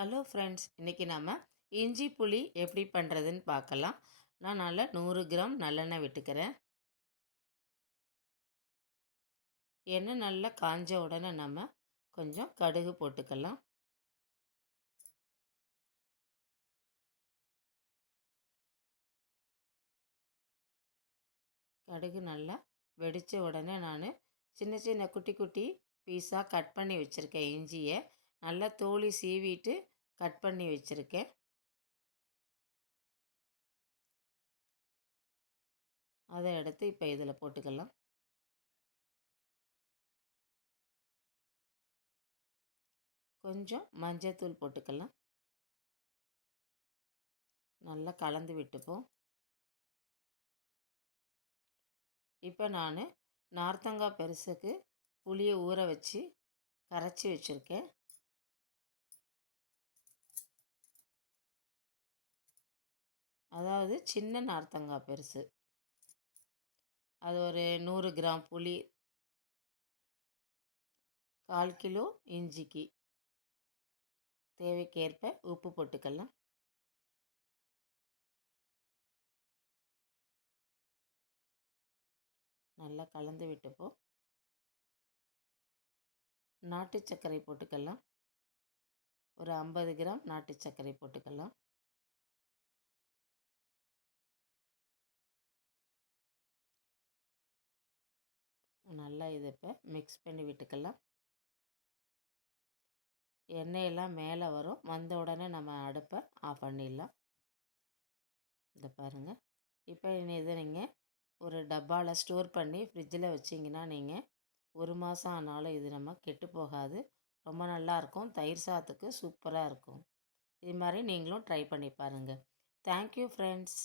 Hello friends, இன்றைக்கி நம்ம இஞ்சி புளி எப்படி பண்ணுறதுன்னு பார்க்கலாம். நான் நல்லா 100 கிராம் நல்லெண்ணெய் விட்டுக்கிறேன். எண்ணெய் நல்லா காஞ்ச உடனே நம்ம கொஞ்சம் கடுகு போட்டுக்கலாம். கடுகு நல்லா வெடித்த உடனே நான் சின்ன சின்ன குட்டி குட்டி பீஸாக கட் பண்ணி வச்சுருக்கேன். இஞ்சியை நல்லா தோலி சீவிட்டு கட் பண்ணி வச்சுருக்கேன். அதை எடுத்து இப்போ இதில் போட்டுக்கலாம். கொஞ்சம் மஞ்சத்தூள் போட்டுக்கலாம். நல்லா கலந்து விட்டுப்போம். இப்போ நான் நார்த்தங்காய் பெருசுக்கு புளியை ஊற வச்சு கரைச்சி வச்சுருக்கேன். அதாவது சின்ன நார்த்தங்காய் பெருசு, அது ஒரு 100 கிராம் புளி, 1/4 கிலோ இஞ்சிக்கு தேவைக்கேற்ப உப்பு போட்டுக்கலாம். நல்லா கலந்து விட்டுப்போம். நாட்டு சர்க்கரை போட்டுக்கலாம். ஒரு 50 கிராம் நாட்டு சர்க்கரை போட்டுக்கலாம். நல்லா இதை இப்போ மிக்ஸ் பண்ணி விட்டுக்கலாம். எண்ணெயெல்லாம் மேலே வரும். வந்த உடனே நம்ம அடுப்பை ஆஃப் பண்ணிடலாம். இதை பாருங்கள். இப்போ இதை நீங்கள் ஒரு டப்பாவில் ஸ்டோர் பண்ணி ஃப்ரிட்ஜில் வச்சிங்கன்னா நீங்கள் 1 மாதம் ஆனாலும் இது நம்ம கெட்டு போகாது. ரொம்ப நல்லாயிருக்கும். தயிர் சாதத்துக்கு சூப்பராக இருக்கும். இது மாதிரி நீங்களும் ட்ரை பண்ணி பாருங்கள். Thank you friends.